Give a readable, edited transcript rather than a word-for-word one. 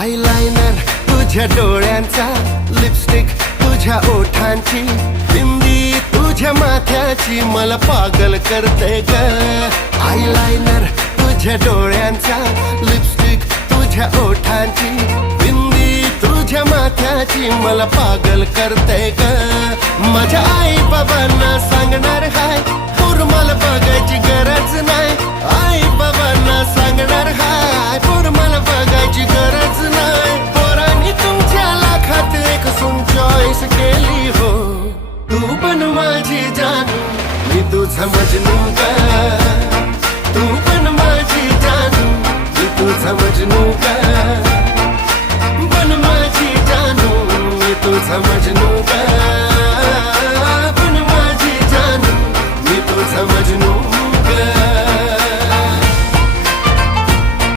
Eyeliner तुझ्या डोळ्यांचा, lipstick तुझ्या ओठांची, बिंदी तुझ्या माथ्याची मला पागल करते ग. आयलाइनर तुझ्या डोळ्यांचा, लिपस्टिक तुझ्या ओठांची, बिंदी तुझ्या माथ्याची मला पागल करते ग. माझ्या आई बाबांना सांगणार हाय, पूर मला बघायची गरज नाही. आई बाबांना सांगणार हाय, पूर मला बघायची गरज नाही. पोरांनी तुमच्या लाखात एक सून चॉईस केली हो. तू पण माझी जानू, मी तुझा मजनू ग. तू पण माझी जानू, मी तुझा मजनू ग. पण माझी जानू, मी तुझा मजनू.